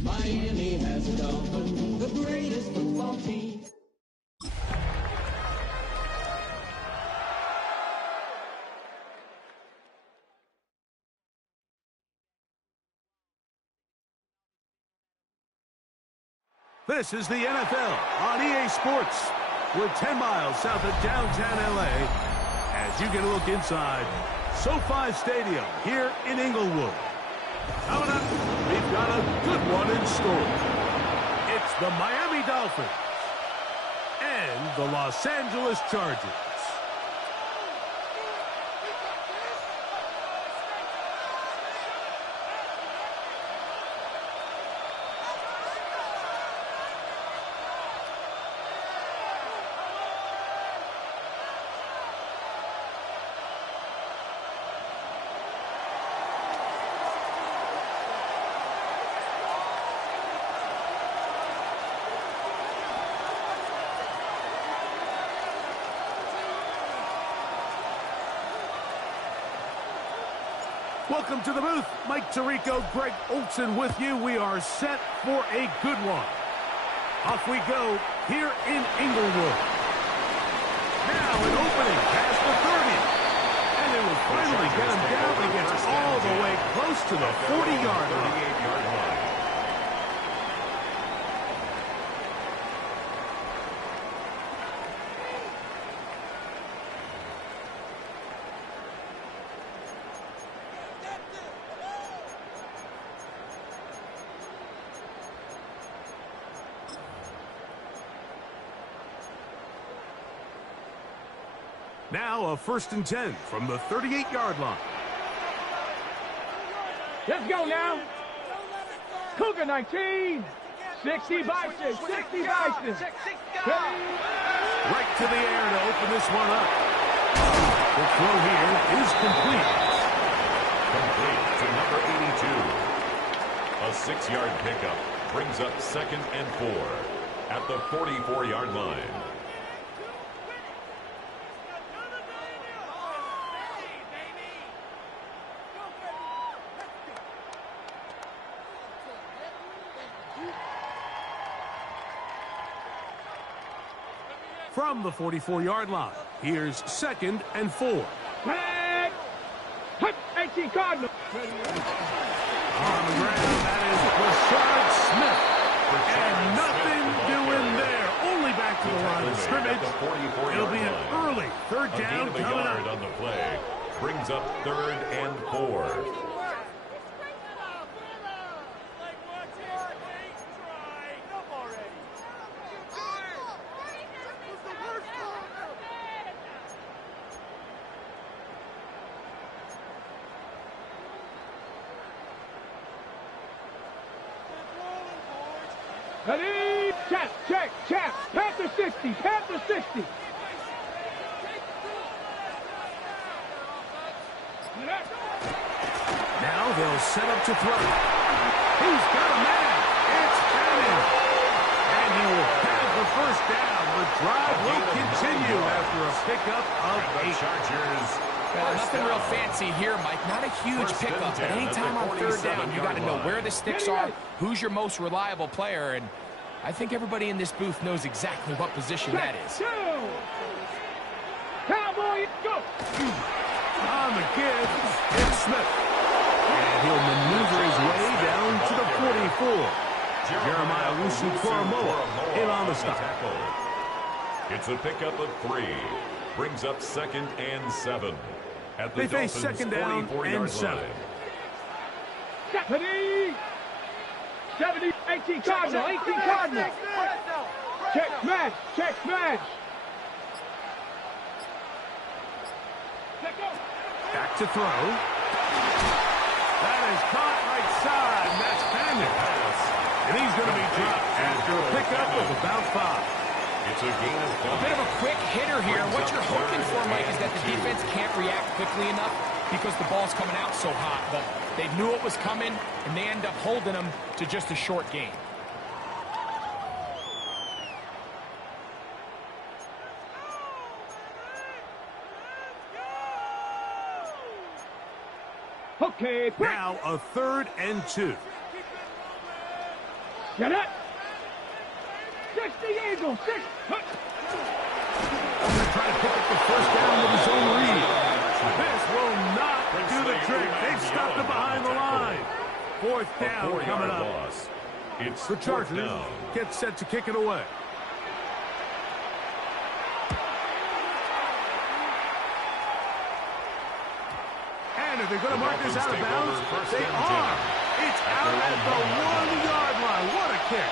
Miami has a Dolphin, the greatest football team. This is the NFL on EA Sports. We're 10 miles south of downtown LA as you get a look inside SoFi Stadium here in Inglewood. Coming up, we've got a good one in store. It's the Miami Dolphins and the Los Angeles Chargers. Welcome to the booth. Mike Tirico, Greg Olson with you. We are set for a good one. Off we go here in Inglewood. Now an opening past the 30. And they will finally get him down. He gets all the way close to the 40-yard line. Now a 1st and 10 from the 38-yard line. Let's go now. Cougar 19. 60 Bison. 60 Bison. Right to the air to open this one up. The throw here is complete. Complete to number 82. A 6-yard pickup brings up 2nd and 4 at the 44-yard line. From the 44-yard line, here's 2nd and 4. Flag! 18 Cardinal. On the ground, that is Rashard Smith. And nothing doing there. Only back to the line of scrimmage. It'll be an early 3rd down coming up. On the play brings up 3rd and 4. Check. Panther 60. Panther 60. Now they'll set up to throw. He's got a man. It's Cannon. And he will have the 1st down. The drive will continue after a pickup of the Chargers. Well, nothing real fancy here, Mike. Not a huge pickup, but anytime on 3rd down, you got to know where the sticks are, who's your most reliable player, and I think everybody in this booth knows exactly what position that is. Cowboy, go! On the give, it's Smith. And he'll maneuver his way down to the 44. Jeremiah Wusu-Koromoa in on the stop. It's a pickup of 3. Brings up 2nd and 7. At the they face Dolphins' 2nd down and 7. 70, 18 Cardinal, 18 Cardinal. Check smash. Back to throw. That is caught right side, and that's Cannon. And he's going to be dropped after a pickup of about 5. It's a gain of 5. A bit of a quick hitter here. What you're hoping for, Mike, is that the defense can't react quickly enough because the ball's coming out so hot. But they knew it was coming, and they end up holding them to just a short gain. Okay, now a 3rd and 2. Get it? 60 Eagle, 6. I'm going to try to pick up the first down with his own read. This will not do the trick. They've stopped it behind the line. Fourth down coming up. Loss. It's The Chargers get set to kick it away. And if they're going to mark this out of bounds, they are. It's out at the 1-yard line. What a kick.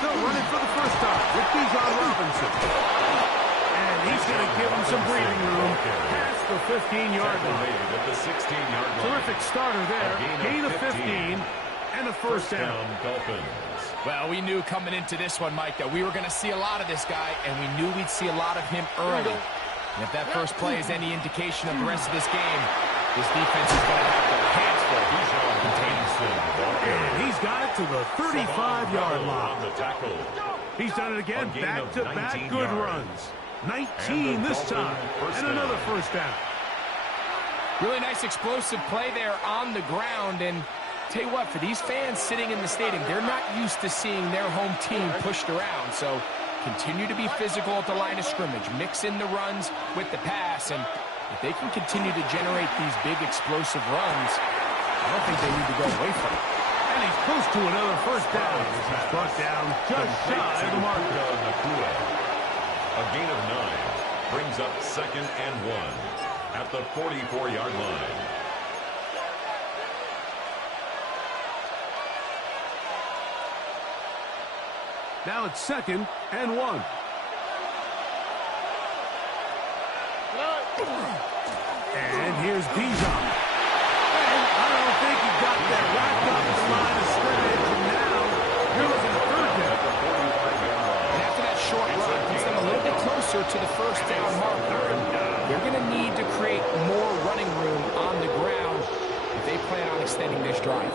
They'll run it for the first time with Bijan Robinson. And he's going to give him some breathing room past the 15-yard line. At the 16-yard line. Terrific starter there. Gain of 15 and a first down. Dolphins. Well, we knew coming into this one, Mike, that we were going to see a lot of this guy, and we knew we'd see a lot of him early. And if that first play is any indication of the rest of this game, this defense is going to have their hands full. And he's got it to the 35-yard line. The tackle. He's done it again. Back-to-back good runs. 19 this time. And another first down. Really nice explosive play there on the ground. And tell you what, for these fans sitting in the stadium, they're not used to seeing their home team pushed around. So continue to be physical at the line of scrimmage. Mix in the runs with the pass. And if they can continue to generate these big explosive runs, I don't think they need to go away from it. And he's close to another first down. He's brought down just shy of the marker. A gain of 9 brings up 2nd and 1 at the 44-yard line. Now it's 2nd and 1. And here's Bijan. I don't think he got that wrapped up at the line of scrimmage, and now you're looking at third down. And after that short run, it gets them a little bit closer to the first down marker. And they're going to need to create more running room on the ground if they plan on extending this drive.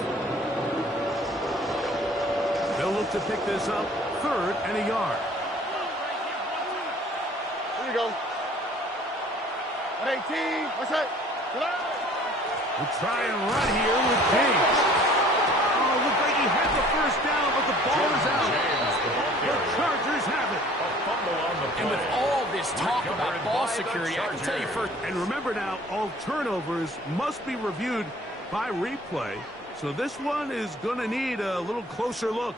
They'll look to pick this up 3rd and a yard. Here you go. 18. What's that? We'll try and run here with James. Oh, looked like he had the first down, but the ball is out. The Chargers have it. And with all this talk about ball security, I can tell you first. And remember now, all turnovers must be reviewed by replay. So this one is going to need a little closer look.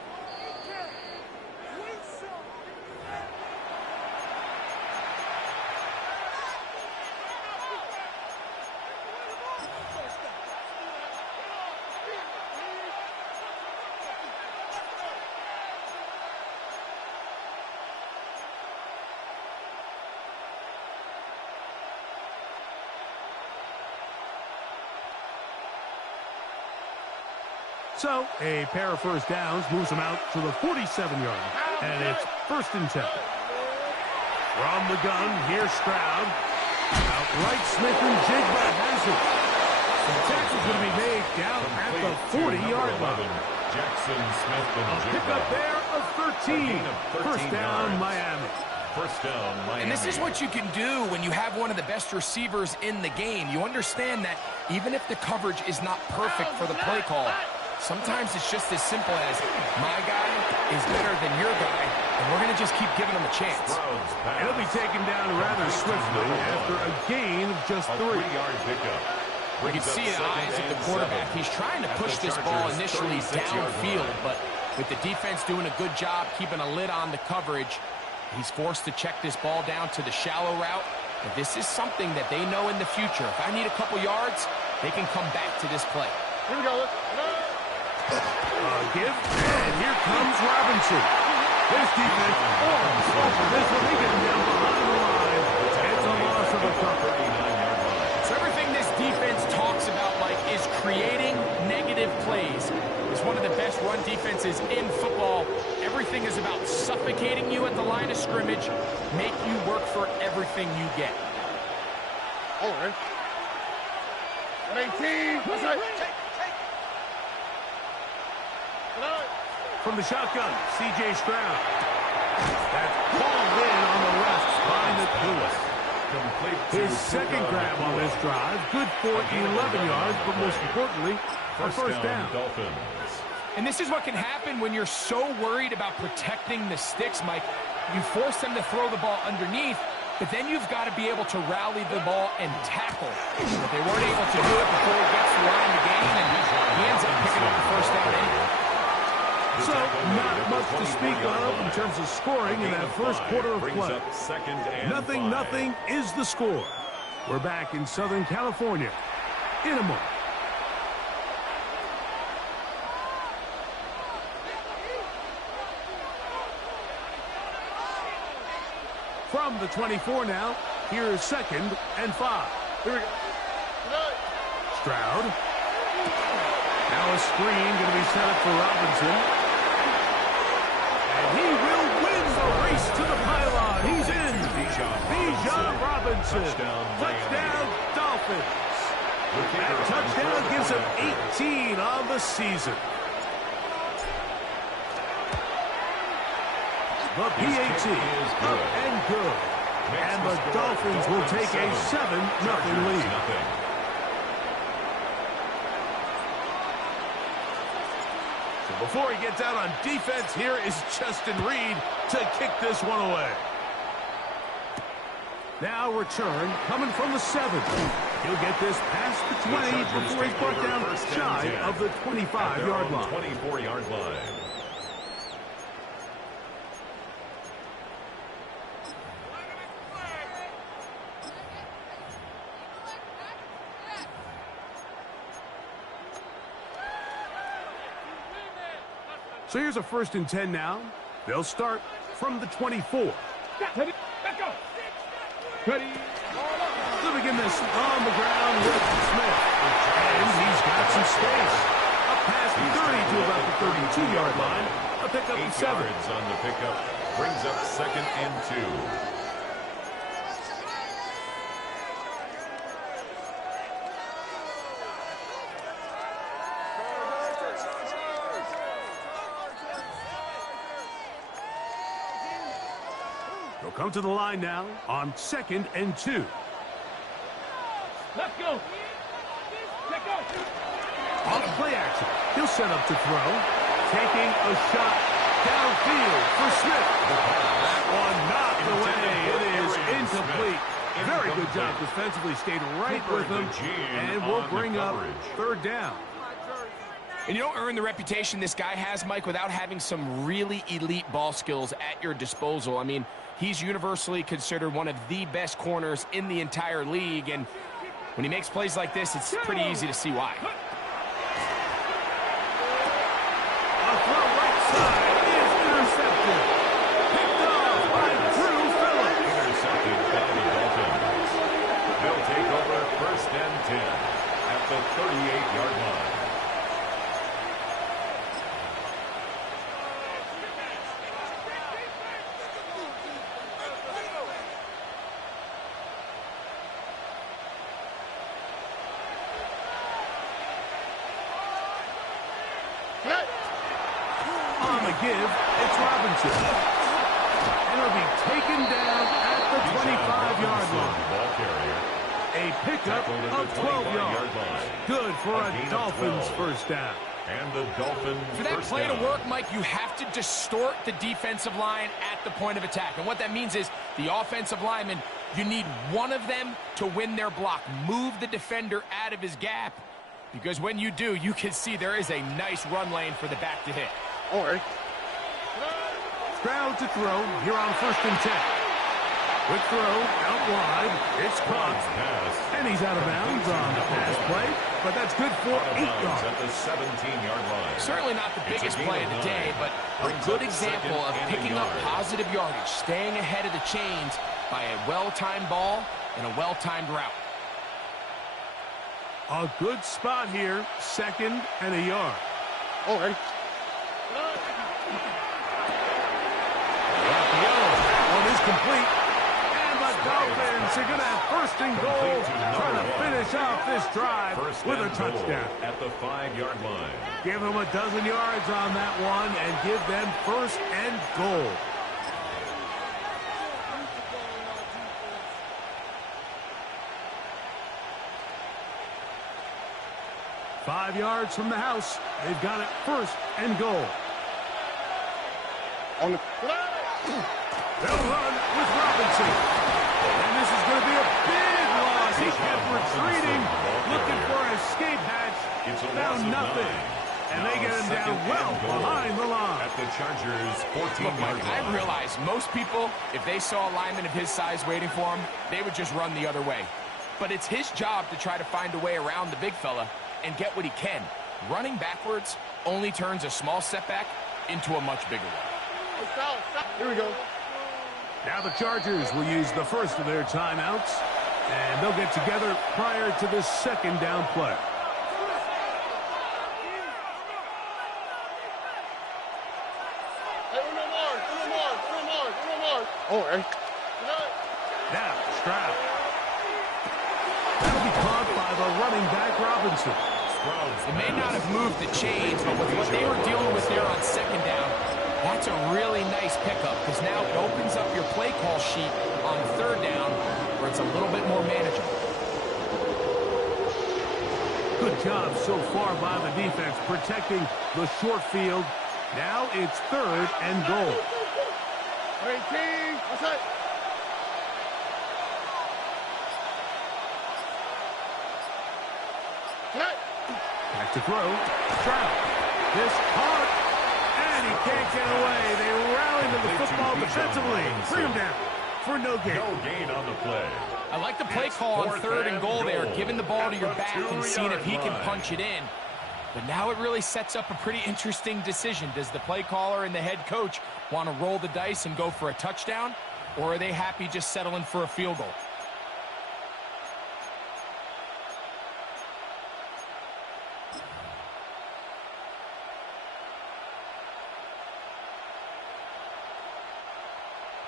So, a pair of first downs moves them out to the 47-yard line. And it's 1st and 10. From the gun, here's Stroud. Outright Smith and Jigba has it. The tackle's going to be made down at the 40-yard line. Jackson Smith and Pick up there of 13. First down, Miami. First down, Miami. And this is what you can do when you have one of the best receivers in the game. You understand that even if the coverage is not perfect for the play call, sometimes it's just as simple as my guy is better than your guy, and we're going to just keep giving him a chance. It'll be taken down rather swiftly after a gain of just 3. 3-yard pickup. You can see in the eyes of the quarterback. He's trying to push this ball initially downfield, but with the defense doing a good job keeping a lid on the coverage, he's forced to check this ball down to the shallow route. But this is something that they know in the future. If I need a couple yards, they can come back to this play. Here we go. Give, and here comes Robinson. This defense, this one, they get him down behind the line. It's a loss of a couple. So everything this defense talks about, Mike, is creating negative plays. It's one of the best run defenses in football. Everything is about suffocating you at the line of scrimmage, make you work for everything you get. All right. 18. What's that? from the shotgun, C.J. Stroud. That's called in on the left behind the Lewis. His second grab on this drive, good for 11 yards, but most importantly, a first down. And this is what can happen when you're so worried about protecting the sticks, Mike. You force them to throw the ball underneath, but then you've got to be able to rally the ball and tackle. But they weren't able to do it before he gets the line to gain, and he ends up picking up the first down anyway. So, not much to speak of in terms of scoring in that first quarter of play. Nothing is the score. We're back in Southern California in a moment. From the 24 now, here's 2nd and 5. Here we go. Stroud. Now a screen going to be set up for Robinson. And he will win the race to the pylon. He's in. Bijan Robinson. Touchdown, Dolphins. That touchdown gives him 18 on the season. The PAT up and good. And the Dolphins will take a 7-0 lead. So before he gets out on defense, here is Justin Reed to kick this one away. Now return coming from the 7. He'll get this past the 20 before he's brought down shy of the 25-yard line. 24-yard line. So here's a 1st and 10 now. They'll start from the 24. Ready, let's go. Ready. They'll begin this on the ground with Smith. And he's got some space. Up past the 30 to about the 32-yard line. A pickup of 7. 8 yards on the pickup. Brings up 2nd and 2. They'll come to the line now on 2nd and 2. Let's go. Let's go. On play action, he'll set up to throw. Taking a shot downfield for Smith. That one knocked away. It is incomplete. Very good job defensively. Stayed right with him. And will bring up 3rd down. And you don't earn the reputation this guy has, Mike, without having some really elite ball skills at your disposal. I mean, he's universally considered one of the best corners in the entire league, and when he makes plays like this, it's pretty easy to see why. A throw right side is intercepted. Picked off by Drew Phillips. Intercepted by the Dolphins. They'll take over 1st and 10 at the 38-yard line. On the give, it's Robinson. And it'll be taken down at the 25-yard line. Ball carrier. A pickup of 12 yards. Good for a Dolphins first down. And the Dolphins For that play to work, Mike, you have to distort the defensive line at the point of attack. And what that means is the offensive lineman, you need one of them to win their block. Move the defender out of his gap. Because when you do, you can see there is a nice run lane for the back to hit. All right. Stroud to throw here on 1st and 10. Quick throw out wide. It's caught. And he's out of bounds on the pass play. But that's good for 8 yards. At the 17-yard line. Certainly not the biggest play of the day, but a good example of picking up positive yardage, staying ahead of the chains by a well-timed ball and a well-timed route. A good spot here, 2nd and a yard. All right. That one is complete. And the Dolphins are going to have first and goal, trying to finish off this drive with a touchdown. At the 5-yard line. Give them a dozen yards on that one and give them first and goal. Five yards from the house. They've got it first and goal. On the... They'll run with Robinson. And this is going to be a big loss. He kept retreating, looking for an escape hatch. Found nothing. And they get him down well behind the line. At the Chargers' 14-yard line. I realize most people, if they saw a lineman of his size waiting for him, they would just run the other way. But it's his job to try to find a way around the big fella and get what he can. Running backwards only turns a small setback into a much bigger one. Here we go. Now the Chargers will use the first of their timeouts, and they'll get together prior to the second down play. Oh, hey. Now, Stroud. That'll be caught by the running back, Robinson. It may not have moved the chains, but with what they were dealing with there on second down, that's a really nice pickup because now it opens up your play call sheet on third down where it's a little bit more manageable. Good job so far by the defense protecting the short field. Now it's third and goal. 18. What's that? Back to throw. Stroud. This hard. And he can't get away. They rally to the football defensively. Bring him down for no gain. No gain on the play. I like the play call on third and goal there, giving the ball to your back and seeing if he can punch it in. But now it really sets up a pretty interesting decision. Does the play caller and the head coach want to roll the dice and go for a touchdown, or are they happy just settling for a field goal?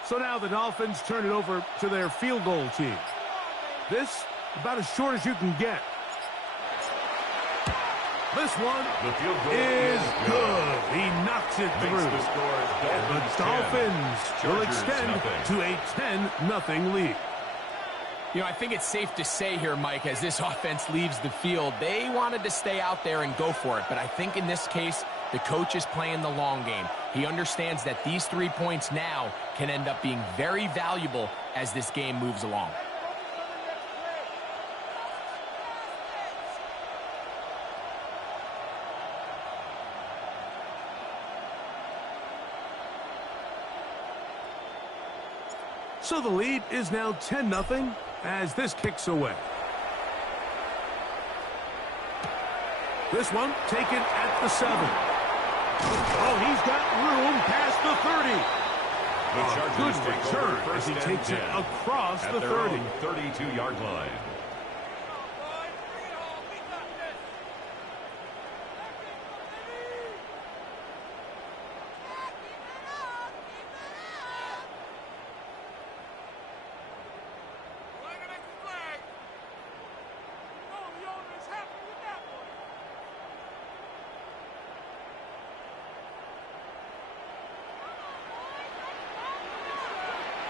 So now the Dolphins turn it over to their field goal team. This, about as short as you can get. This one is good. He knocks it through. And the Dolphins will extend to a 10-0 lead. You know, I think it's safe to say here, Mike, as this offense leaves the field, they wanted to stay out there and go for it. But I think in this case, the coach is playing the long game. He understands that these 3 points now can end up being very valuable as this game moves along. So the lead is now 10-0 as this kicks away. This one taken at the 7. Oh, he's got room past the 30. Good return as he takes it across the 30. 32-yard line.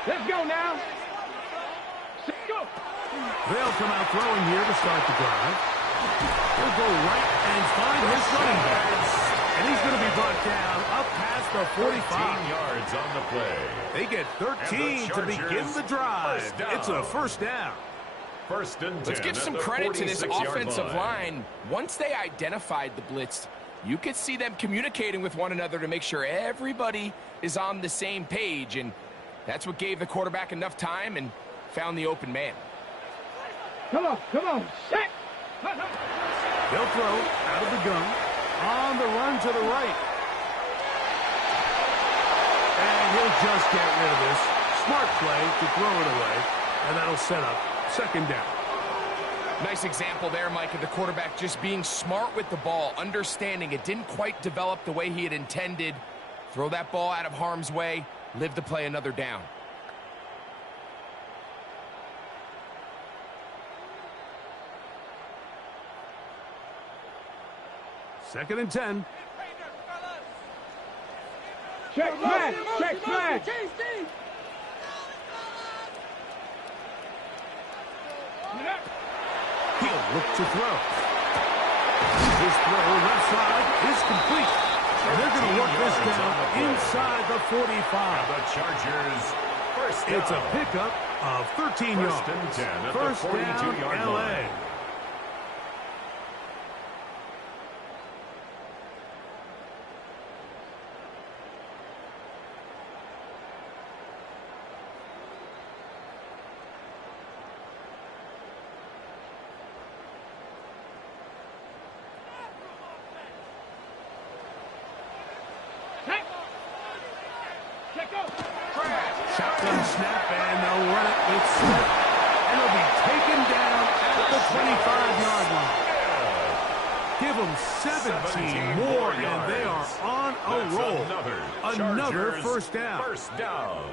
Let's go now. Let's go. They'll come out throwing here to start the drive. He'll go right and find his running back. And he's going to be brought down up past the 45. 13 yards on the play. They get 13 to begin the drive. It's a first down. First and 10. Let's give some credit to this offensive line. Once they identified the blitz, you could see them communicating with one another to make sure everybody is on the same page. And that's what gave the quarterback enough time and found the open man. Come on, set. They'll throw out of the gun on the run to the right. And he'll just get rid of this. Smart play to throw it away, and that'll set up second down. Nice example there, Mike, of the quarterback just being smart with the ball, understanding it didn't quite develop the way he had intended. Throw that ball out of harm's way. Live to play another down. 2nd and 10. Check flag. Check flag. He'll look to throw. His throw left side is complete. And they're going to work this down inside the 45. The Chargers first down. It's a pickup of 13 yards. First and 10 at First the 42-yard down, LA. line. Shotgun snap, and they'll run it with Smith. And he'll be taken down at the 25-yard line. Give them 17 more, and they are on a roll. Another first down. First down.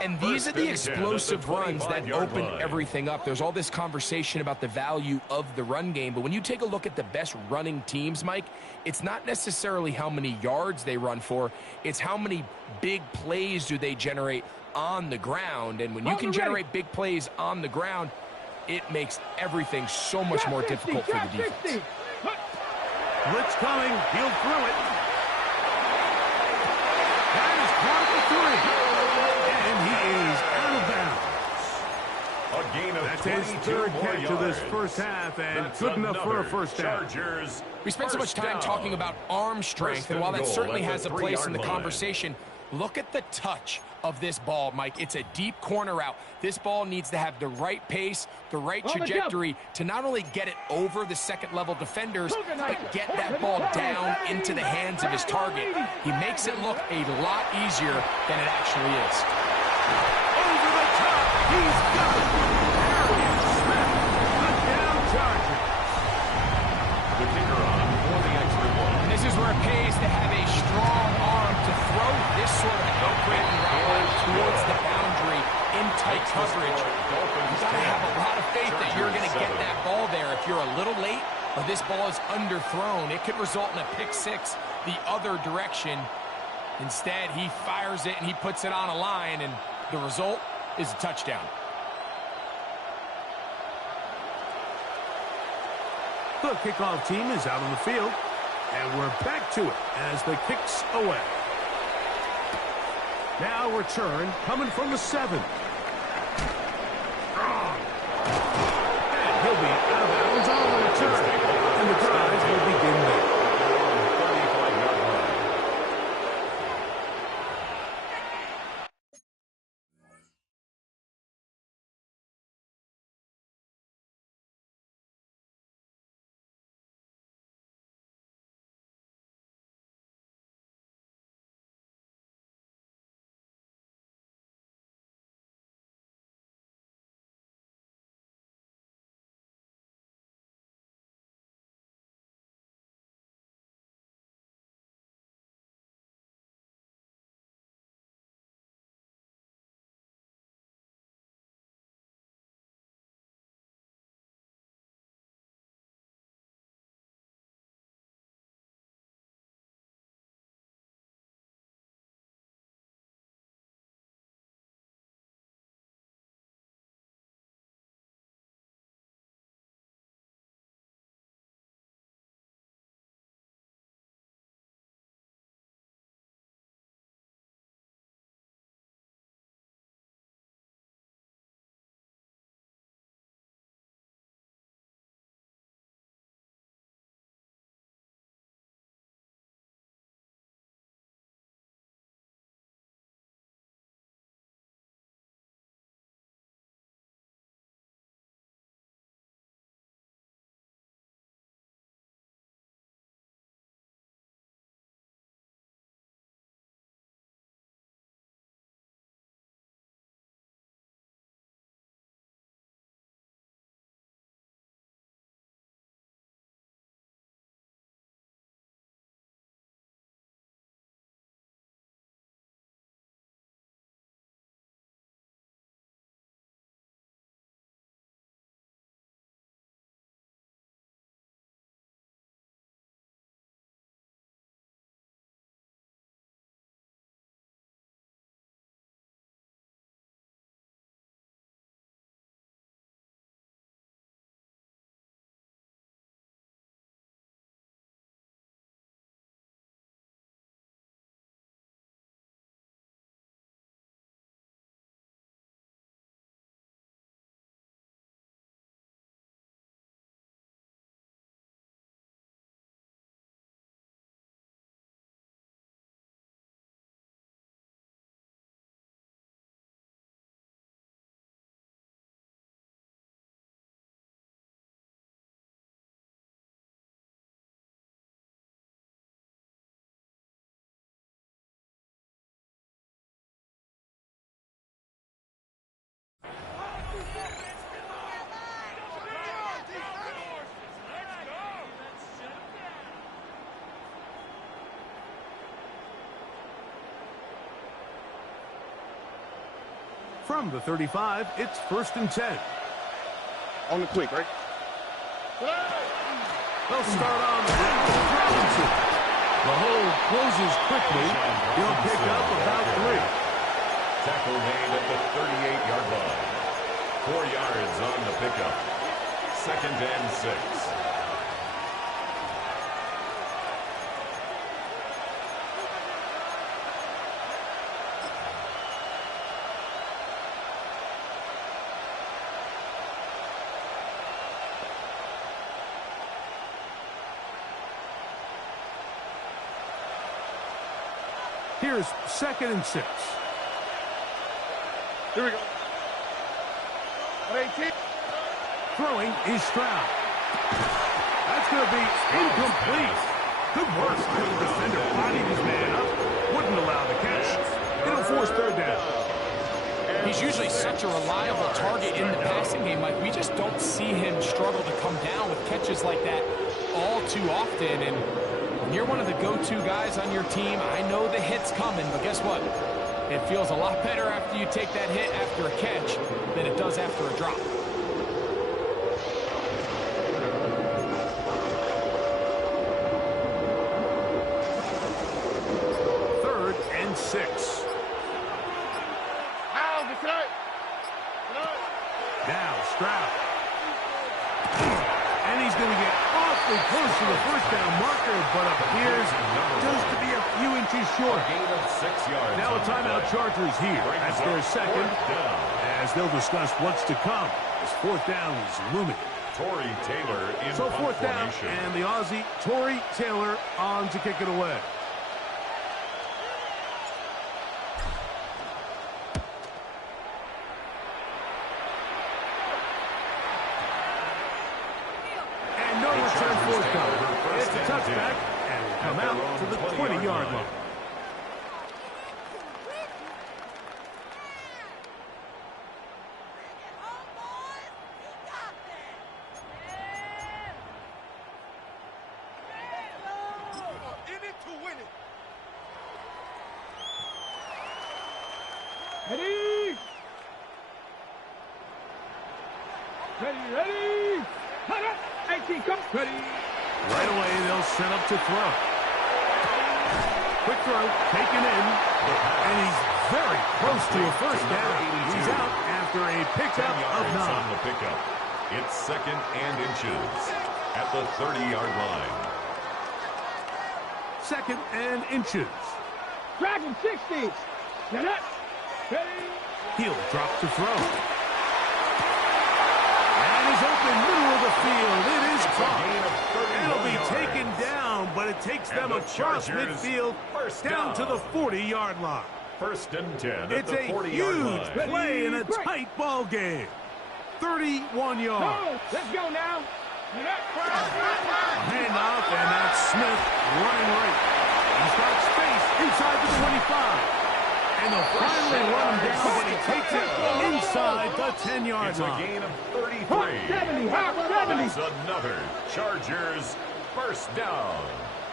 And these are the First and 10 explosive at the runs that 25-yard open line. everything up. There's all this conversation about the value of the run game, but when you take a look at the best running teams, Mike, it's not necessarily how many yards they run for, it's how many big plays do they generate on the ground. And when you can generate big plays on the ground, it makes everything so much more difficult for the defense. Blitz coming. He'll throw it. That is caught at the 3. And he is out of bounds. A gain of That's his 22 third more catch of this yards. first half, and That's good enough for a another first down. Chargers We spent so much first time down. talking about arm strength, First and while and that goal certainly at has the a place in the 3-yard line. conversation, look at the touch of this ball, Mike. It's a deep corner route. This ball needs to have the right pace, the right trajectory to not only get it over the second-level defenders, but get that ball down into the hands of his target. He makes it look a lot easier than it actually is. Over the top. He's got it. Harry Smith. A down Charger. The kicker on for the extra point. And this is where it pays to have a strong arm to throw this sort of out-breaking route towards the boundary in tight coverage. You've got to have a lot of faith that you're going to get that ball there. If you're a little late or this ball is underthrown, it could result in a pick six the other direction. Instead, he fires it and he puts it on a line, and the result is a touchdown. The kickoff team is out on the field, and we're back to it as the kick's away. Now return coming from the 7. And he'll be out of bounds on the return, and the drive will begin there. From the 35, it's 1st and 10. On the quick, right? They'll start on Robinson. The hole closes quickly. He'll pick up about 3. Tackle made at the 38-yard line. 4 yards on the pickup. 2nd and 6. Here's 2nd and 6. Here we go. 18. Throwing is Stroud. That's going to be incomplete. Good work by the defender bodied his man up. Wouldn't allow the catch. It'll force 3rd down. He's usually such a reliable target in the passing game. Like, we just don't see him struggle to come down with catches like that all too often. And when you're one of the go-to guys on your team, I know the hit's coming, but guess what? It feels a lot better after you take that hit after a catch than it does after a drop. Third and 6. Now Stroud. And he's going to get awfully close to the 1st down marker, but appears just to be a few inches short. Gain of 6 yards. Now a timeout Chargers here. That's their 2nd, as they'll discuss what's to come. This 4th down is looming. Torrey Taylor in So 4th down, formation. and the Aussie Torrey Taylor on to kick it away. And no return forthcoming. It's a touchback, and will come out to the 20-yard line. Ready? Ready? Cut up! 18, come. Ready? Right away, they'll set up to throw. Quick throw, taken in, and he's very close to a 1st down. He's out after a pickup of 9. On the pickup. It's 2nd and inches at the 30-yard line. 2nd and inches. Dragon 60. Now that. Ready? He'll drop to throw. And he's open middle of the field. It is caught. It'll be taken down, but it takes them across midfield down to the 40-yard line. 1st and 10 at It's the a 40-yard huge line. play in a tight ball game. 31 yards. No, let's go now. Handoff, and that's Smith running right. He's got space inside the 25. And they'll finally run him down, but he takes it inside the 10-yard It's a line. gain of 33. 70. That's another Chargers 1st down.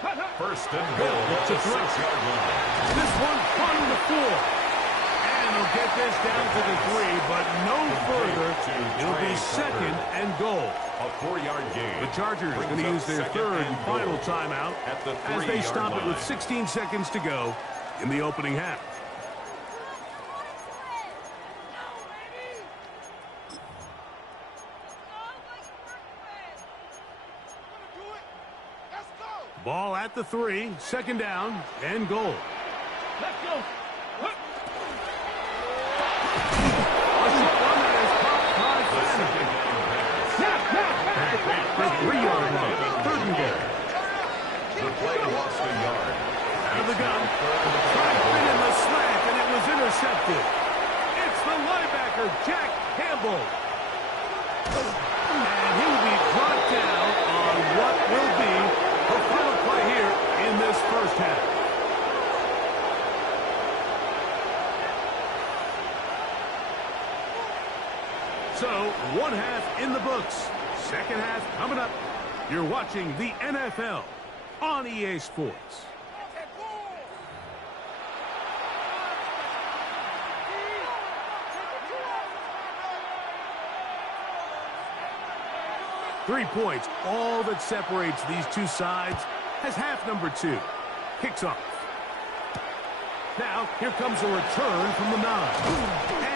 1st and goal at the 6-yard line. This one from the 4. And they'll get this down to the 3, but no further. It'll be 2nd and goal. A 4-yard gain. The Chargers are going to use their 3rd and final timeout at the as they 3-yard stop it with line. 16 seconds to go in the opening half. Ball at the 3, 2nd down, and goal. Let's go. A short one that is caught by Fanner. The 3-yard line, 3rd and goal. The play lost a yard. Out of the gun, tried to win in the slant, and it was intercepted. It's the linebacker, Jack Campbell. And he will be brought down on what will be the final play here in this 1st half. So, 1 half in the books. 2nd half coming up. You're watching the NFL on EA Sports. 3 points, all that separates these two sides, as half number 2 kicks off. Now, here comes a return from the 9.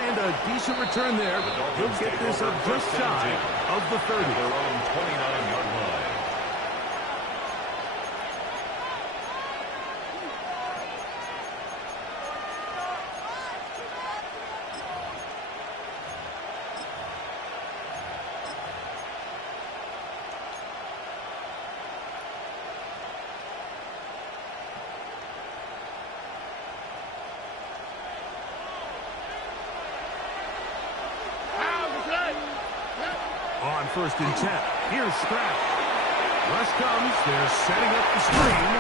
And a decent return there. He'll get this up just shy of the 30. Their own 29-yard line. On 1st and 10, here's Stroud. Rush comes, they're setting up the screen,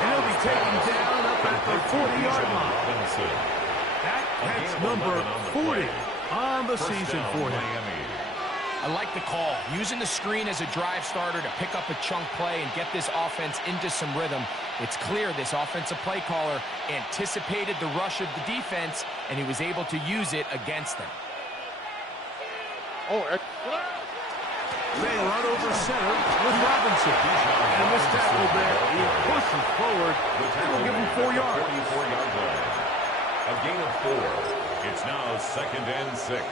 and he'll be taken down up at the 40-yard line. That's number 40 on the season for him. I like the call. Using the screen as a drive starter to pick up a chunk play and get this offense into some rhythm. It's clear this offensive play caller anticipated the rush of the defense, and he was able to use it against them. They run over center with Robinson. And this tackle there, he pushes forward. And will give him 4 yards. 44-yard line. A gain of 4. It's now 2nd and 6.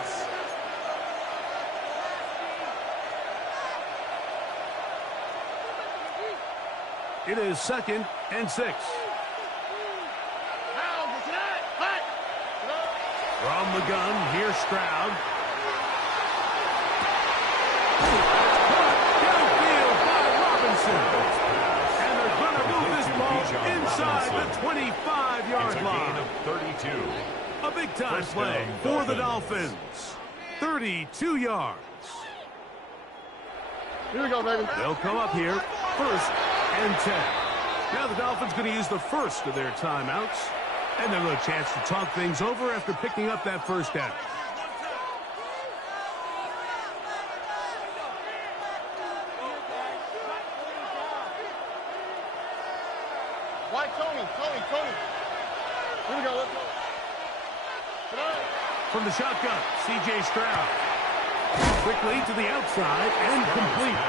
It is 2nd and 6. From the gun, here's Stroud. Downfield by Robinson. And they're going to move this ball inside the 25-yard line. It's a gain of 32. A big-time play for the Dolphins. 32 yards. Here we go, baby. They'll come up here, 1st and 10. Now the Dolphins going to use the first of their timeouts. And they'll have a chance to talk things over after picking up that first down. White, Tony. Here we go, let's go. From the shotgun, C.J. Stroud. Quickly to the outside and complete.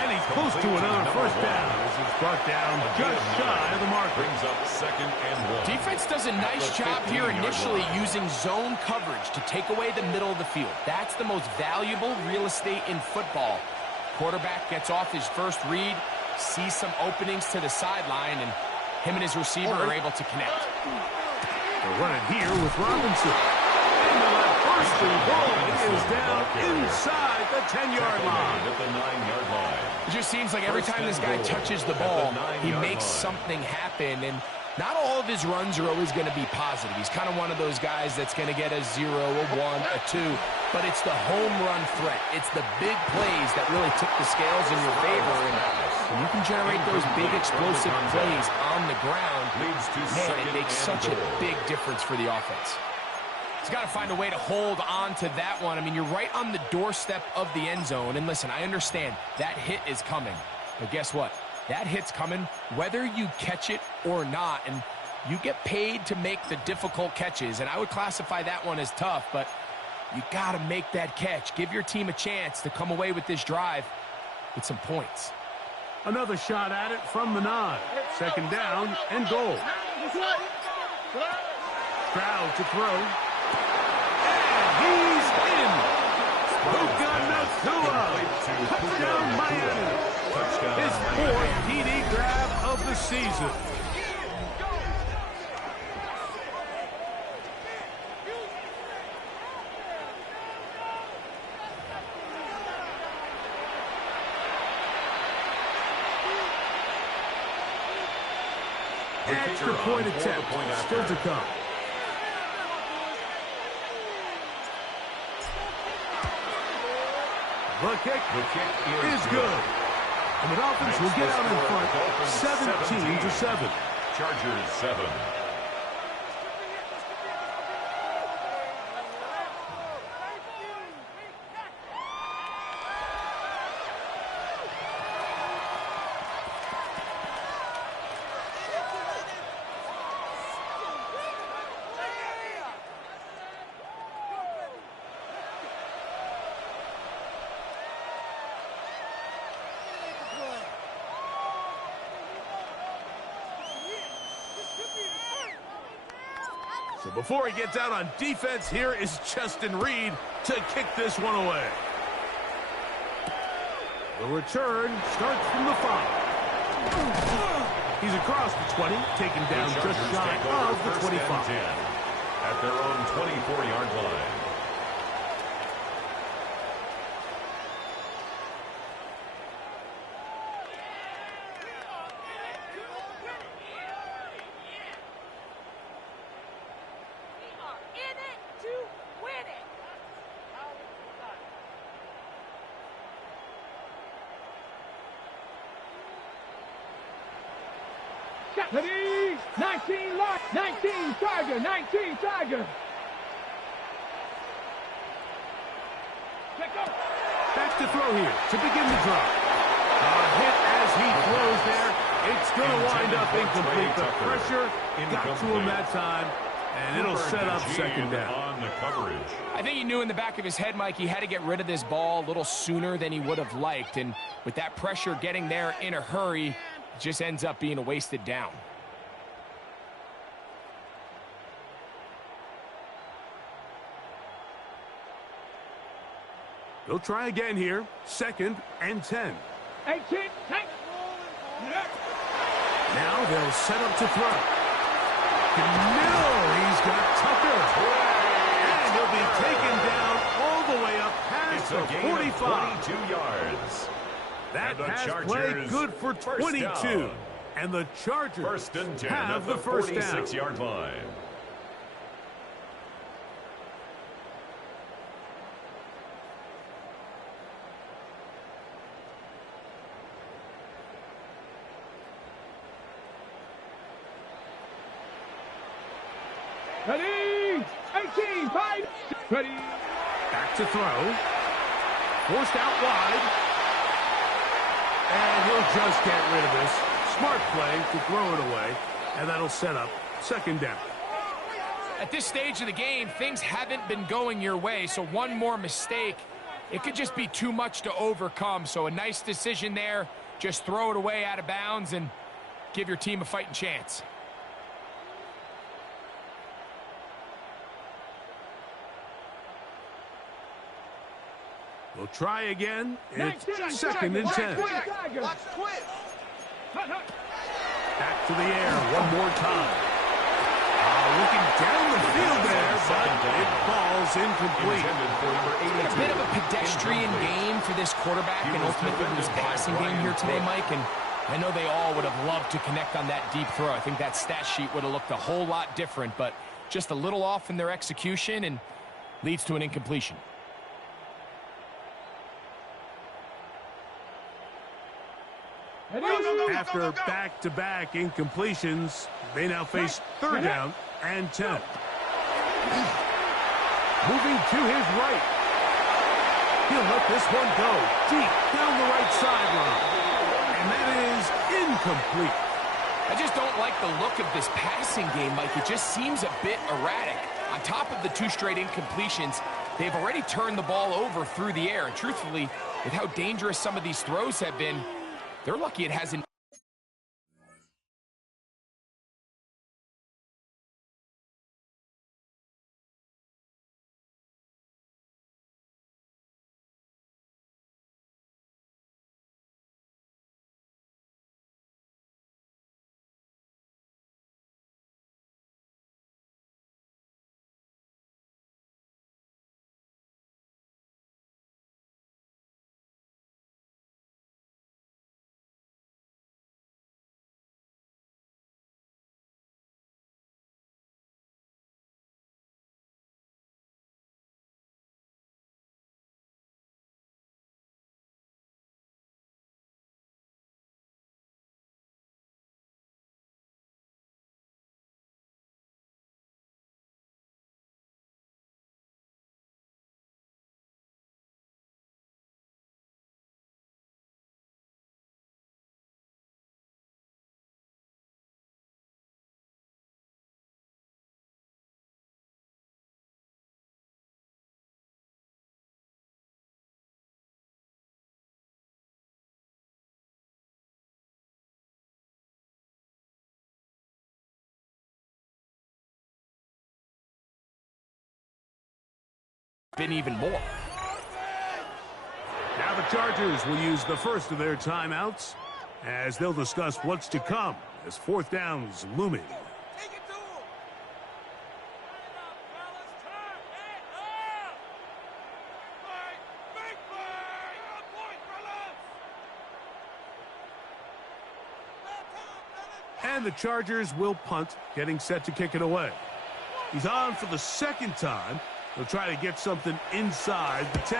And he's close to another first down as it's brought down just shy of the mark. Brings up 2nd and 1. Defense does a nice job here initially using zone coverage to take away the middle of the field. That's the most valuable real estate in football. Quarterback gets off his first read, sees some openings to the sideline, and him and his receiver are able to connect. They're running here with Robinson. And the first and goal is down inside the 10-yard line. At the 9-yard line. It just seems like every time this guy touches the ball, he makes something happen. And not all of his runs are always going to be positive. He's kind of one of those guys that's going to get a 0, a 1, a 2. But it's the home run threat. It's the big plays that really tip the scales in your favor. And when you can generate those big explosive plays on the ground, man, it makes such a big difference for the offense. He's got to find a way to hold on to that one. I mean, you're right on the doorstep of the end zone. And listen, I understand that hit is coming. But guess what? That hit's coming whether you catch it or not. And you get paid to make the difficult catches. And I would classify that one as tough, but you got to make that catch. Give your team a chance to come away with this drive with some points. Another shot at it from the 9. 2nd down and goal. Stroud to throw. He's in. Puka Nacua. Touchdown Miami. His 4th TD grab of the season. Extra point attempt still to come. The kick is good. And the Dolphins will get out in front 17-7. Chargers 7. So before he gets out on defense, here is Justin Reed to kick this one away. The return starts from the 5. He's across the 20, taken down just shy of the 25. At their own 24-yard line. Ready? 19 lock, 19 Tiger, 19 Tiger. Back to throw here to begin the drive. A hit as he throws there. It's going to wind up incomplete. The pressure got to him that time, and it'll set up second down. On the coverage. I think he knew in the back of his head, Mike, he had to get rid of this ball a little sooner than he would have liked. And with that pressure getting there in a hurry, it just ends up being a wasted down. They'll try again here. 2nd and 10. 18, Now they'll set up to throw. No, he's got Tucker. And he'll be taken down all the way up past the 45. 22 yards. That pass play good for 22. And the Chargers First and 10 have at the first down. 46-yard line. ready? 18, 5, ready? Back to throw. Forced out wide. And he'll just get rid of this. Smart play to throw it away. And that'll set up second down. At this stage of the game, things haven't been going your way, so one more mistake, it could just be too much to overcome. So a nice decision there. Just throw it away out of bounds and give your team a fighting chance. We'll try again. It's 2nd and 10. Back to the air one more time. Looking down the field there, but it falls incomplete. It's a bit of a pedestrian game for this quarterback and ultimately this passing game here today, Mike. And I know they all would have loved to connect on that deep throw. I think that stat sheet would have looked a whole lot different, but just a little off in their execution and leads to an incompletion. After back-to-back incompletions, they now face 3rd down and 10. Moving to his right. He'll let this one go deep down the right sideline. And that is incomplete. I just don't like the look of this passing game, Mike. It just seems a bit erratic. On top of the 2 straight incompletions, they've already turned the ball over through the air. And truthfully, with how dangerous some of these throws have been, they're lucky it hasn't been even more. Now the Chargers will use the first of their timeouts as they'll discuss what's to come as fourth down's looming. And the Chargers will punt, getting set to kick it away. He's on for the second time. He'll try to get something inside the 10.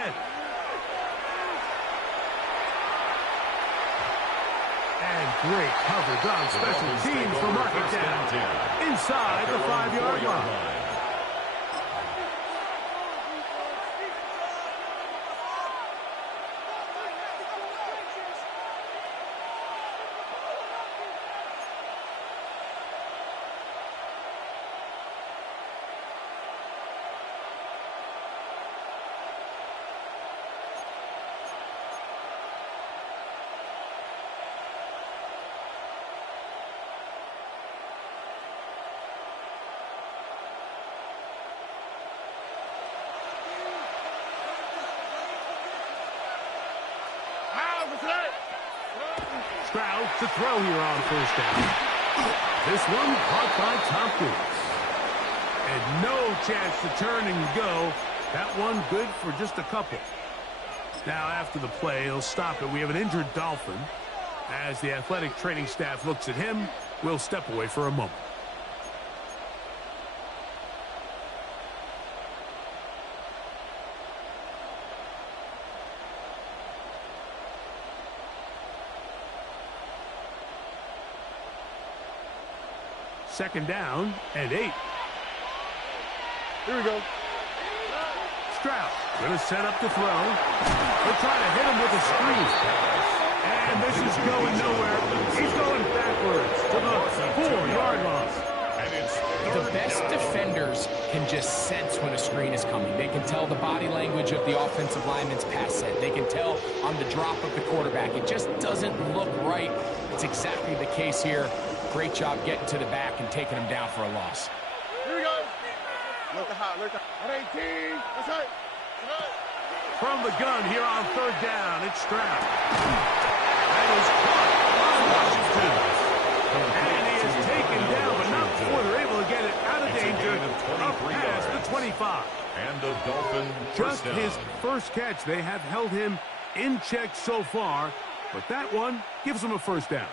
And great coverage on special teams for mark it down inside the 5-yard line. Stroud to throw here on first down. This one caught by Tompkins. And no chance to turn and go. That one good for just a couple. Now after the play, he'll stop it. We have an injured Dolphin. As the athletic training staff looks at him, we'll step away for a moment. Second down and 8. Here we go. Stroud going to set up to throw. They'll try to hit him with a screen. And this is going nowhere. He's going backwards to the 4-yard line. The best defenders can just sense when a screen is coming. They can tell the body language of the offensive lineman's pass set. They can tell on the drop of the quarterback. It just doesn't look right. It's exactly the case here. Great job getting to the back and taking him down for a loss. Here we go. Look at 18. That's right. From the gun here on third down, it's Stroud. That is caught by Washington. And he is taken down, but not before they're able to get it out of danger up past the 25. And the Dolphin Just his first catch. They have held him in check so far, but that one gives him a first down.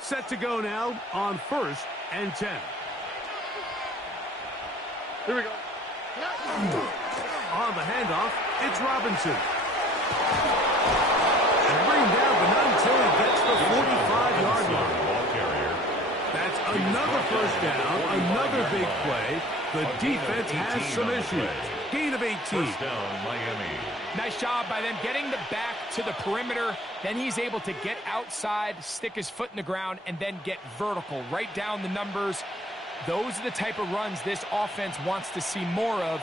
Set to go now on first and 10. Here we go. On the handoff, it's Robinson. And bring him down, but not until he gets the 45-yard line. That's another first down, another big play. The defense has some issues. Gain of 18. First down, Miami. Nice job by them getting the back to the perimeter. Then he's able to get outside, stick his foot in the ground, and then get vertical. Right down the numbers. Those are the type of runs this offense wants to see more of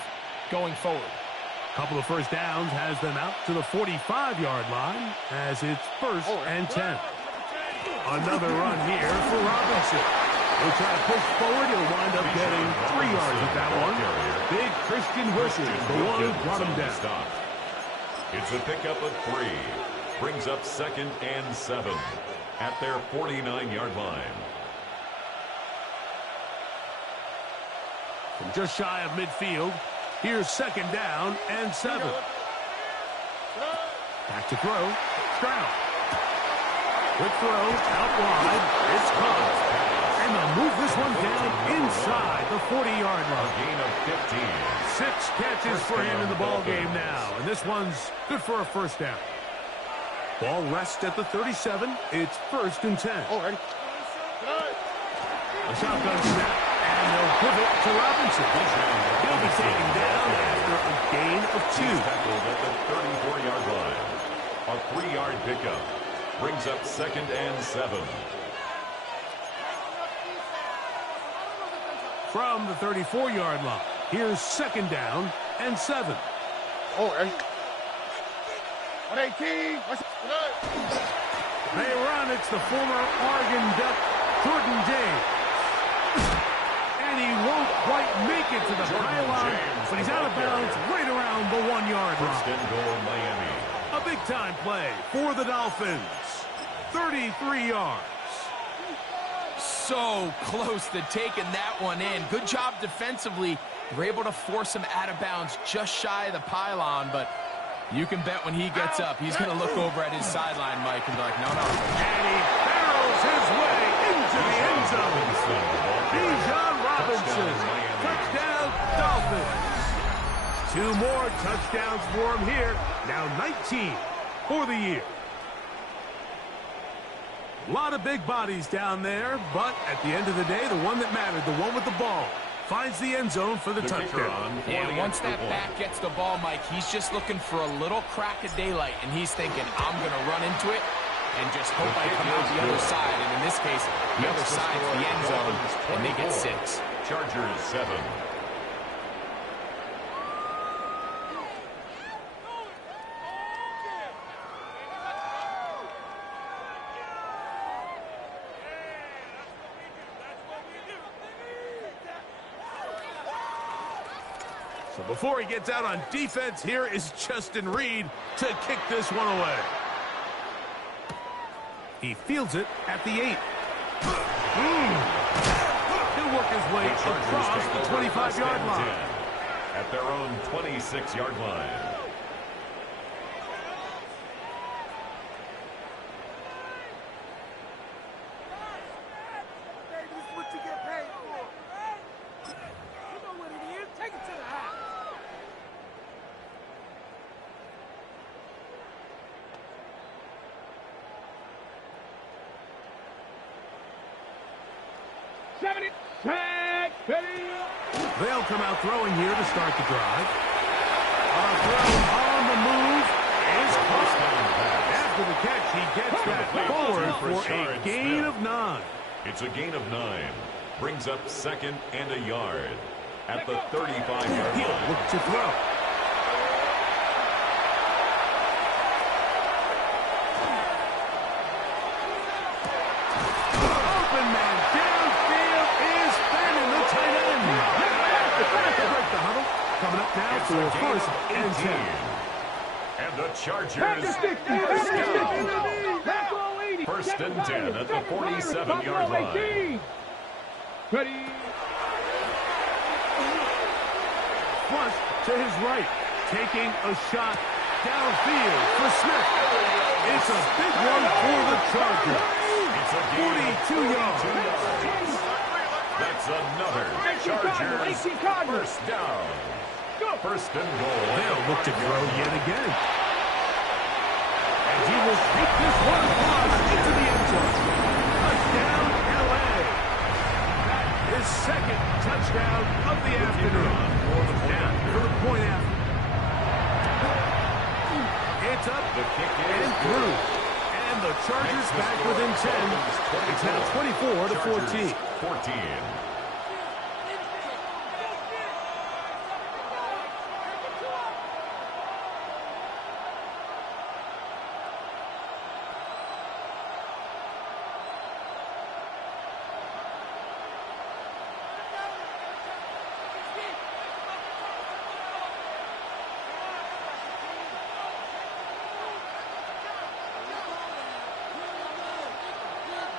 going forward. Couple of first downs has them out to the 45-yard line as it's first and 10. Another run here for Robinson. He'll try to push forward. He'll wind up getting 3 yards with that one. Big Christian Wilson, the one who brought him down. It's a pickup of 3. Brings up second and 7 at their 49-yard line. From just shy of midfield, here's second down and 7. Back to throw. Stroud. Quick throw out wide. It's caught. And they'll move this one down inside the 40-yard line. A gain of 15. 6 catches for him in the ball game now. And this one's good for a first down. Ball rests at the 37. It's first and 10. Ready. A shotgun snap. And they'll give it to Robinson. He'll be taken down after a gain of 2. Tackled at the 34-yard line. A 3-yard pickup. Brings up second and 7. from the 34-yard line. Here's second down and 7. Oh, hey. 118. They run. It's the former Oregon Duck, Jordan James. And he won't quite make it to the pylon, but he's out of bounds right around the 1-yard line. First and goal, Miami. A big-time play for the Dolphins. 33 yards. So close to taking that one in. Good job defensively. We're able to force him out of bounds just shy of the pylon, but you can bet when he gets up, he's going to look over at his sideline, Mike, and be like, no, no. And he barrels his way into the end zone. Bijan Robinson. Touchdown, Dolphins. 2 more touchdowns for him here. Now 19 for the year. A lot of big bodies down there, but at the end of the day, the one that mattered, the one with the ball, finds the end zone for the touchdown. Yeah, once that back gets the ball, Mike, he's just looking for a little crack of daylight, and he's thinking, I'm going to run into it and just hope I come out the other side. And in this case, the other side's the end zone, and they get 6. Chargers 7. So before he gets out on defense, here is Justin Reed to kick this one away. He fields it at the 8. He'll work his way across the 25-yard line. At their own 26-yard line. They'll come out throwing here to start the drive. A throw on the move is caught. After the catch, he gets that forward for a gain of 9. It's a gain of 9. Brings up second and a yard. At the 35-yard He'll line. look to throw. Open man downfield is fanning the tight end. Break the huddle. Coming up now for first and 10. And the Chargers first down. First and 10 at the 47-yard line. Ready. Flush to his right. Taking a shot downfield for Smith. It's a big one for the Chargers. It's a 42 yards. That's another Chargers first down. First and goal. They'll look to throw yet again. And he will take this one across into the end zone. Touchdown, LA. His second touchdown of the afternoon. Now for the point after. It's up and through. And the Chargers back within 10. It's now 24-14. 14.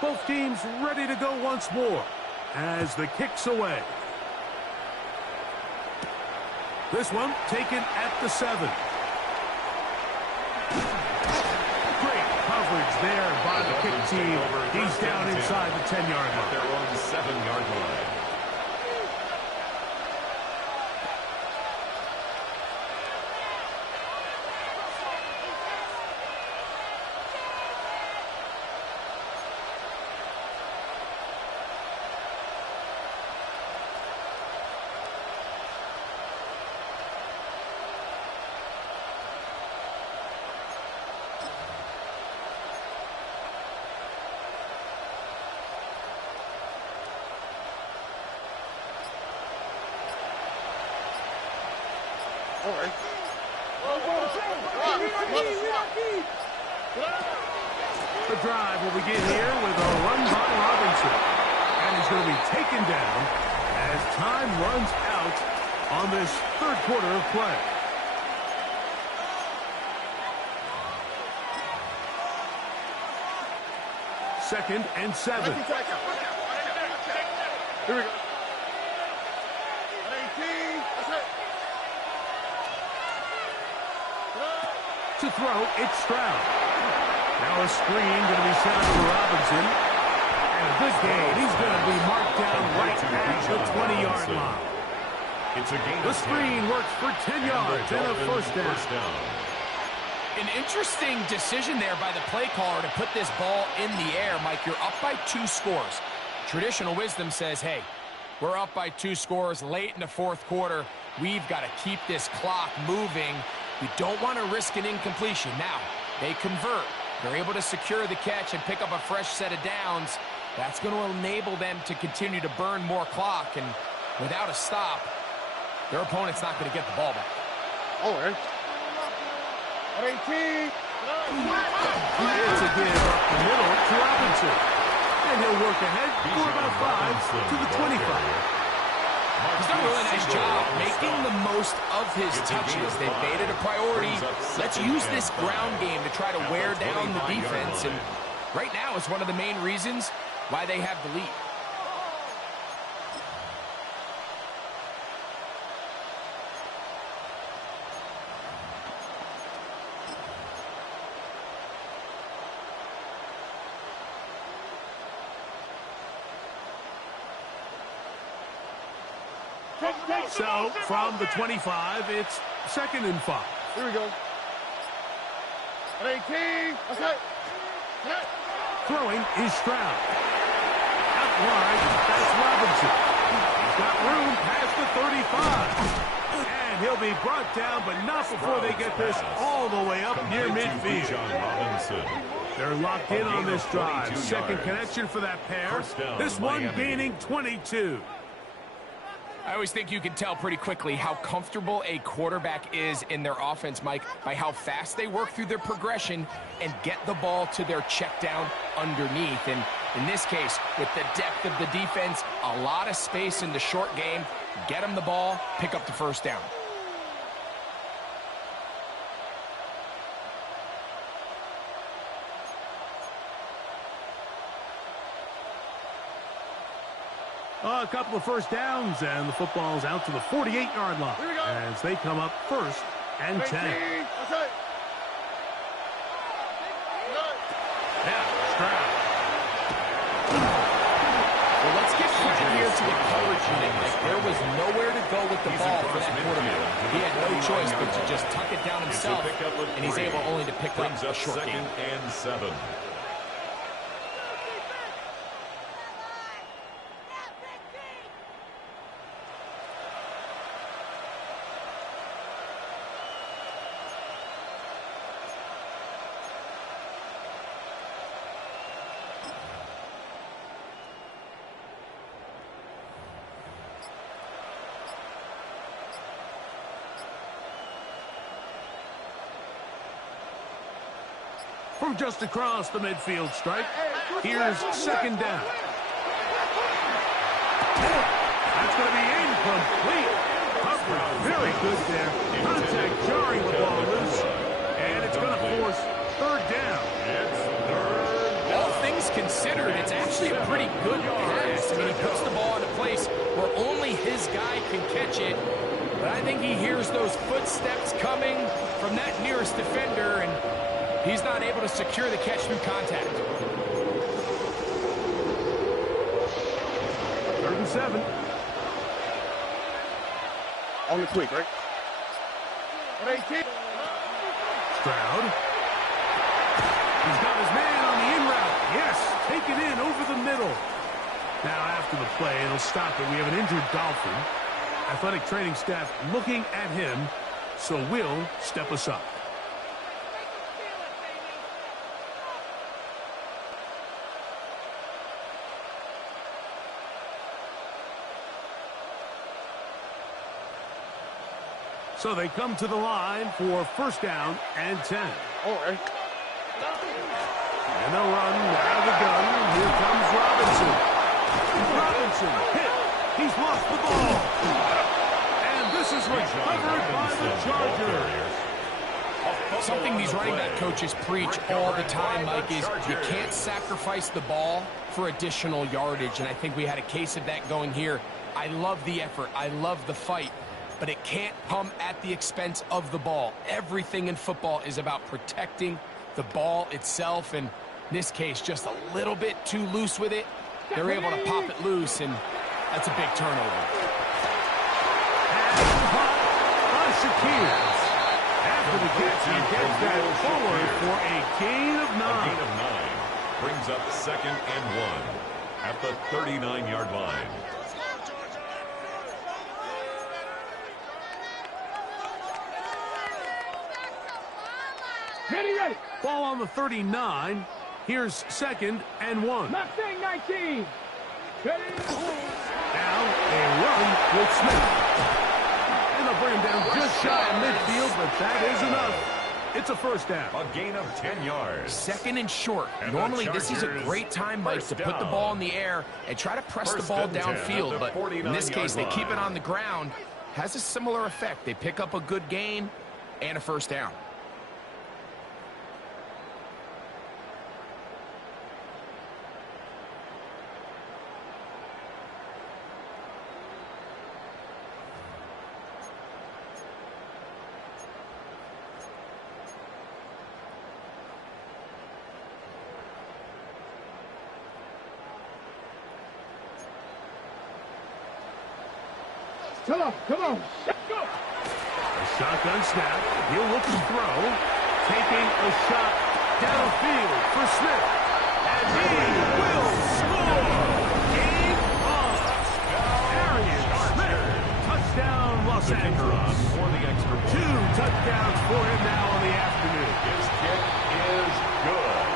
Both teams ready to go once more as the kick's away. This one taken at the 7. Great coverage there by the kick team. He's down inside the 10-yard line. Their own 7-yard line. All right. The drive will begin here with a run by Robinson. And he's going to be taken down as time runs out on this third quarter of play. Second and 7. Here we go. 18. That's it. To throw, it's Stroud. Now a screen going to be sent to Robinson. And a good gain. He's going to be marked down right at the 20-yard line. It's a gain. The screen works for 10 yards and a first down. An interesting decision there by the play caller to put this ball in the air. Mike, you're up by 2 scores. Traditional wisdom says, hey, we're up by 2 scores late in the fourth quarter. We've got to keep this clock moving. We don't want to risk an incompletion. Now, they convert. They're able to secure the catch and pick up a fresh set of downs. That's going to enable them to continue to burn more clock. And without a stop, their opponent's not going to get the ball back. All right. 18. It's a give up the middle to Robinson. And he'll work ahead for about 5 to the 25. He's done a really nice job making the most of his touches. They've made it a priority. Let's use this ground game to try to wear down the defense. And right now it's one of the main reasons why they have the lead. So, from the 25, it's 2nd and 5. Here we go. 18. Okay. Throwing is Stroud. Out wide, that's Robinson. He's got room past the 35. And he'll be brought down, but not before they get this all the way up near midfield. They're locked in on this drive. Second connection for that pair. This one gaining 22. I always think you can tell pretty quickly how comfortable a quarterback is in their offense, Mike, by how fast they work through their progression and get the ball to their check down underneath. And in this case, with the depth of the defense, a lot of space in the short game, get them the ball, pick up the first down. A couple of first downs, and the football's out to the 48-yard line as they come up 1st and 10. Now, Stroud. Well, let's give credit here to the coverage unit. Like, there was nowhere to go with the ball for that quarterback. He had no choice but to just tuck it down himself, and he's able only to pick up a short gain. 2nd and 7. From just across the midfield stripe, here's 2nd down. That's going to be incomplete. Coverage very good there. Contact jarring the ball loose. And it's going to force 3rd down. All things considered, it's actually a pretty good pass. I mean, he puts the ball in a place where only his guy can catch it. But I think he hears those footsteps coming from that nearest defender, and he's not able to secure the catch through contact. 3rd and 7. On the quick, right? 18. Stroud. He's got his man on the in route. Yes, take it in over the middle. Now after the play, it'll stop it. We have an injured Dolphin. Athletic training staff looking at him, so we'll step aside. So they come to the line for first down and 10. All right. And they'll run out of the gun. Here comes Robinson. Robinson hit. He's lost the ball. And this is recovered by the Chargers. Something these running back coaches preach all the time, Mike, is you can't sacrifice the ball for additional yardage. And I think we had a case of that going here. I love the effort. I love the fight. But it can't come at the expense of the ball. Everything in football is about protecting the ball itself. And in this case, just a little bit too loose with it. They're able to pop it loose, and that's a big turnover. On Shakir. After the catch, he gets that forward for a gain of 9. A gain of 9 brings up second and 1 at the 39-yard line. Ready. Ball on the 39. Here's second and 1. Mustang 19. Ready. Now a run with Smith. And they'll bring him down just shy of midfield, but that is enough. It's a first down. A gain of 10 yards. Second and short. And normally, this is a great time, Mike, to put the ball in the air and try to press the ball downfield. But in this case, they keep it on the ground. Has a similar effect. They pick up a good gain and a first down. Come on. Go. A shotgun snap. He'll look to throw. Taking a shot downfield for Smith. And he will score. Game on. Arian Smith. Touchdown, Los Angeles. For the extra point. 2 touchdowns for him now on the afternoon. His kick is good.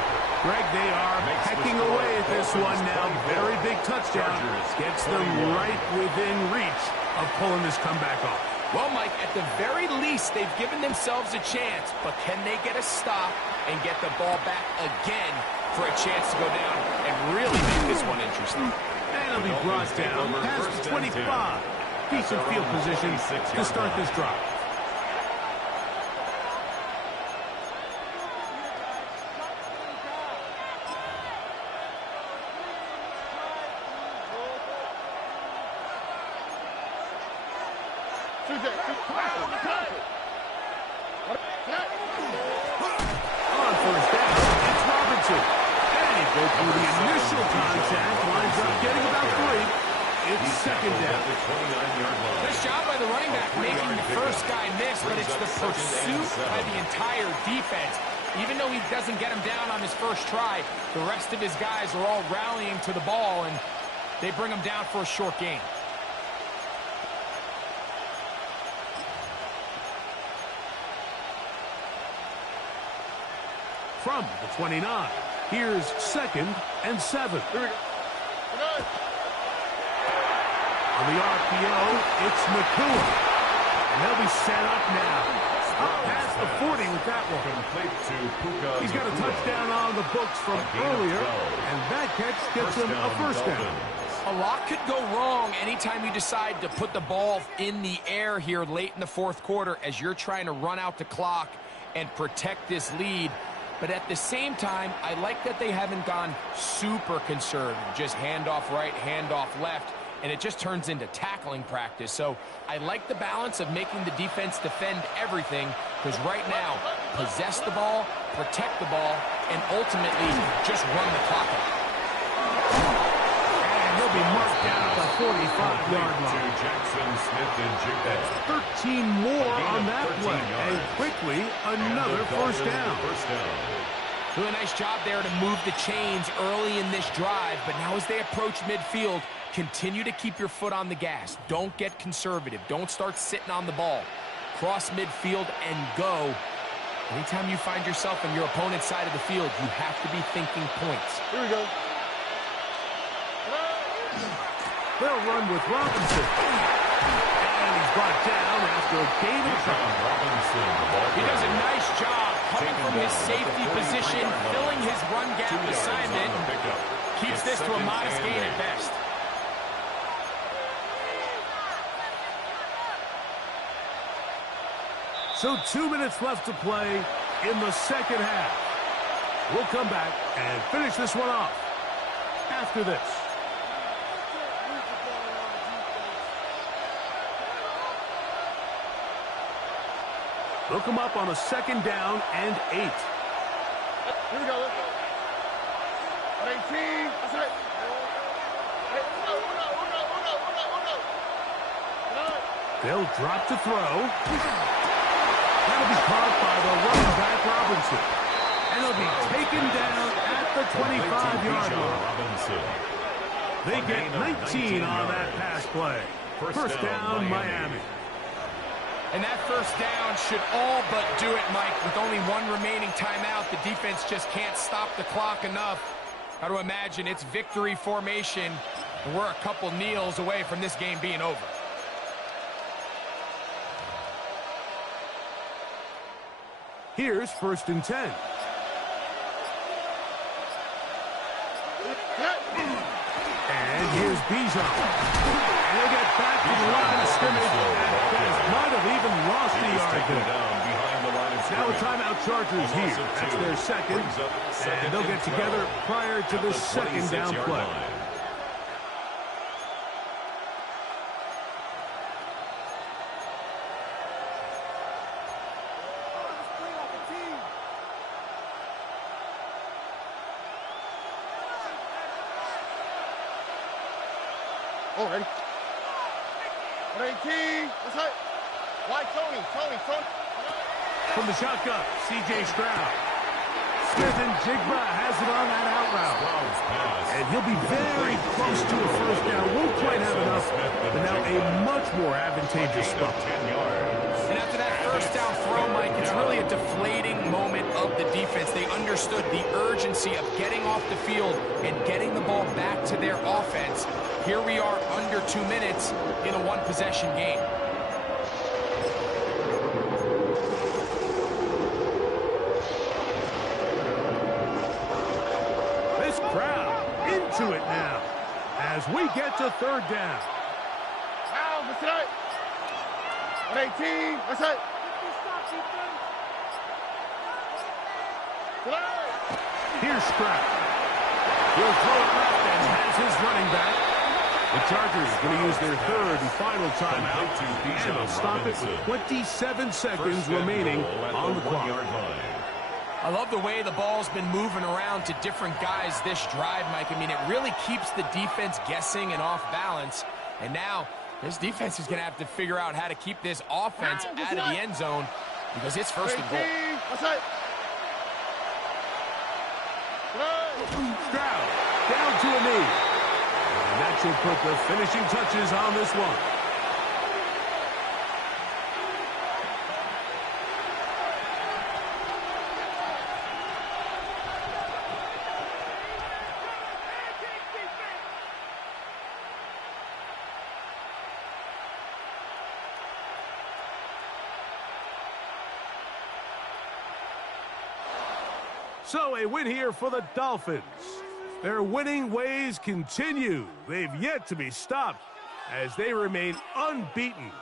Greg, they are pecking away at this one now. Very big touchdown. Gets them right within reach of pulling this comeback off. Well, Mike, at the very least, they've given themselves a chance, but can they get a stop and get the ball back again for a chance to go down and really make this one interesting? And it'll be brought down past the 25. Decent field position to start this drive. Two J. On first down, it's Robinson. And he goes through the initial contact, lines up getting about 3. It's second down. Nice job by the running back making the first guy miss, but it's the pursuit by the entire defense. Even though he doesn't get him down on his first try, the rest of his guys are all rallying to the ball, and they bring him down for a short gain. From the 29, here's second and 7. On the RPO, it's McCool. And they'll be set up now. Up past the 40 with that one. He's got a touchdown on the books from earlier, and that catch gets him a first down. A lot could go wrong anytime you decide to put the ball in the air here late in the fourth quarter as you're trying to run out the clock and protect this lead. But at the same time, I like that they haven't gone super conservative, just handoff right, handoff left, and it just turns into tackling practice. So I like the balance of making the defense defend everything, because right now, possess the ball, protect the ball, and ultimately just run the clock out. And he'll be marked down at the 45-yard line. Jackson Smith and Jigba. 13 more on that play, and quickly another first down. Doing a nice job there to move the chains early in this drive, but now as they approach midfield, continue to keep your foot on the gas. Don't get conservative. Don't start sitting on the ball. Cross midfield and go. Anytime you find yourself on your opponent's side of the field, you have to be thinking points. Here we go. They'll run with Robinson. And he's brought down after a gain of He does a nice job coming from his safety position, filling his run gap assignment, keeps this to a modest gain at best. So 2 minutes left to play in the second half. We'll come back and finish this one off after this. They'll come up on a 2nd down and 8. Here we go. 18. That's right. They'll drop to throw. That'll be caught by the running back Robinson. And he'll be taken down at the 25-yard line. They get 19 on that pass play. First down, Miami. And that first down should all but do it, Mike. With only one remaining timeout, the defense just can't stop the clock enough. Got to imagine it's victory formation, and we're a couple kneels away from this game being over. Here's 1st and 10. And here's Bijan. And they'll get back to the line of scrimmage. Might have even lost the yard there. Now a timeout Chargers here. That's their second. And they'll get together prior to the 2nd down play. Oh, ready? 18. That's right. Why Tony? From the shotgun, C.J. Stroud. Smith and Jigba has it on that out route. And he'll be very close to a first down. Won't quite have enough, but now a much more advantageous spot. And after that first down throw, Mike, it's really a deflating moment of the defense. They understood the urgency of getting off the field and getting the ball back to their offense. Here we are under 2 minutes in a one-possession game. This crowd into it now as we get to 3rd down. Now, that's right. 18. That's right. Here's Stroud. He'll throw it left and has his running back. The Chargers going to use their 3rd and final timeout, and they'll stop it with 27 seconds remaining on the clock. I love the way the ball's been moving around to different guys this drive, Mike. I mean, it really keeps the defense guessing and off balance. And now, this defense is going to have to figure out how to keep this offense out of the end zone because it's 1st and goal. That's right. Stroud down to a knee. And that should put the finishing touches on this one. So a win here for the Dolphins. Their winning ways continue. They've yet to be stopped as they remain unbeaten